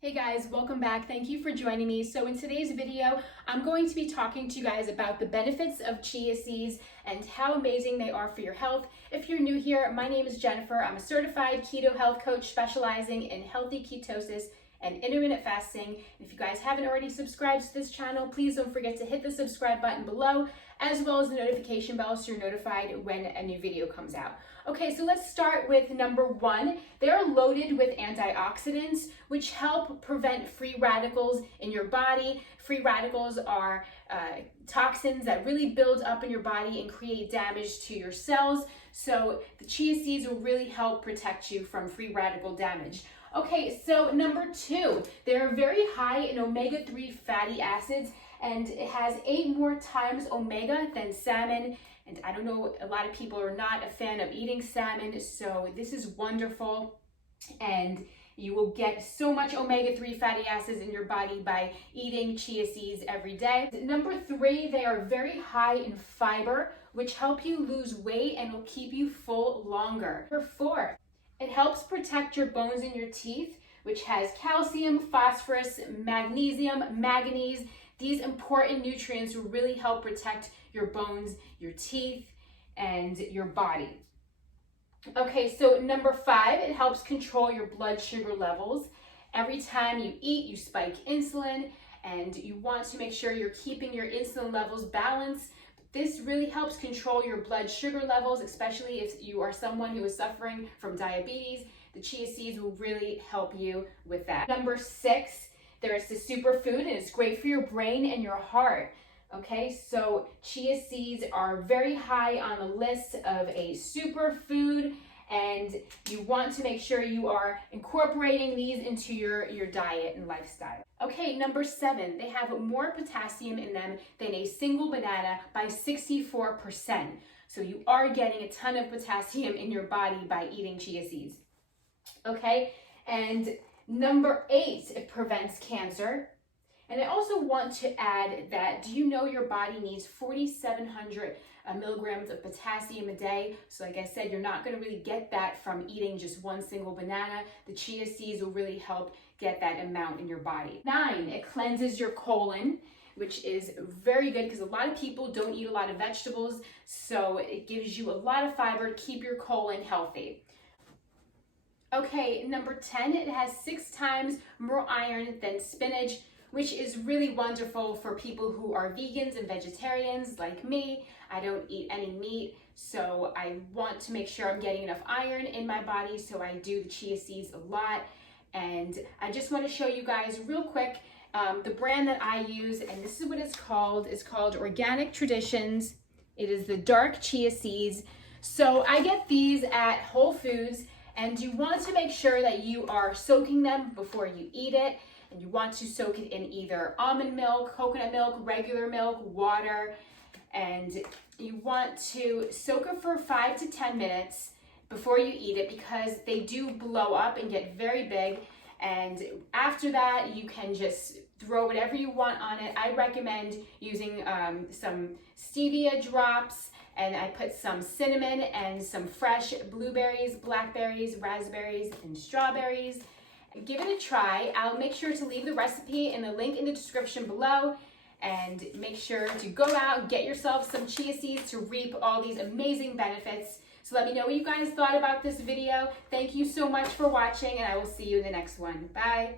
Hey guys, welcome back. Thank you for joining me. So in today's video, I'm going to be talking to you guys about the benefits of chia seeds and how amazing they are for your health. If you're new here, my name is Jennifer. I'm a certified keto health coach specializing in healthy ketosis and intermittent fasting. If you guys haven't already subscribed to this channel, please don't forget to hit the subscribe button below, as well as the notification bell so you're notified when a new video comes out. Okay, so let's start with number one. They are loaded with antioxidants, which help prevent free radicals in your body. Free radicals are toxins that really build up in your body and create damage to your cells. So the chia seeds will really help protect you from free radical damage. Okay, so number two, they're very high in omega-3 fatty acids, and it has 8 more times omega than salmon. And I don't know, a lot of people are not a fan of eating salmon, so this is wonderful. And you will get so much omega-3 fatty acids in your body by eating chia seeds every day. Number three, they are very high in fiber, which help you lose weight and will keep you full longer. Number four, it helps protect your bones and your teeth, which has calcium, phosphorus, magnesium, manganese. These important nutrients will really help protect your bones, your teeth, and your body. Okay, so number five, it helps control your blood sugar levels. Every time you eat, you spike insulin, and you want to make sure you're keeping your insulin levels balanced. This really helps control your blood sugar levels, especially if you are someone who is suffering from diabetes. The chia seeds will really help you with that. Number six, there is the superfood, and it's great for your brain and your heart. Okay, so chia seeds are very high on the list of a superfood, and you want to make sure you are incorporating these into your diet and lifestyle. Okay, number seven, they have more potassium in them than a single banana by 64%. So you are getting a ton of potassium in your body by eating chia seeds. Okay, and number eight, it prevents cancer. And I also want to add that, do you know your body needs 4,700 milligrams of potassium a day? So like I said, you're not going to really get that from eating just one single banana. The chia seeds will really help get that amount in your body. Nine, it cleanses your colon, which is very good because a lot of people don't eat a lot of vegetables. So it gives you a lot of fiber to keep your colon healthy. Okay, number 10, it has 6 times more iron than spinach, which is really wonderful for people who are vegans and vegetarians like me. I don't eat any meat, so I want to make sure I'm getting enough iron in my body, so I do the chia seeds a lot. And I just want to show you guys real quick the brand that I use, and this is what it's called. It's called Organic Traditions. It is the dark chia seeds. So I get these at Whole Foods, and you want to make sure that you are soaking them before you eat it. And you want to soak it in either almond milk, coconut milk, regular milk, water. And you want to soak it for 5 to 10 minutes before you eat it, because they do blow up and get very big. And after that, you can just throw whatever you want on it. I recommend using some stevia drops, and I put some cinnamon and some fresh blueberries, blackberries, raspberries, and strawberries. Give it a try. I'll make sure to leave the recipe and the link in the description below, and make sure to go out and get yourself some chia seeds to reap all these amazing benefits. So let me know what you guys thought about this video. Thank you so much for watching, and I will see you in the next one. Bye.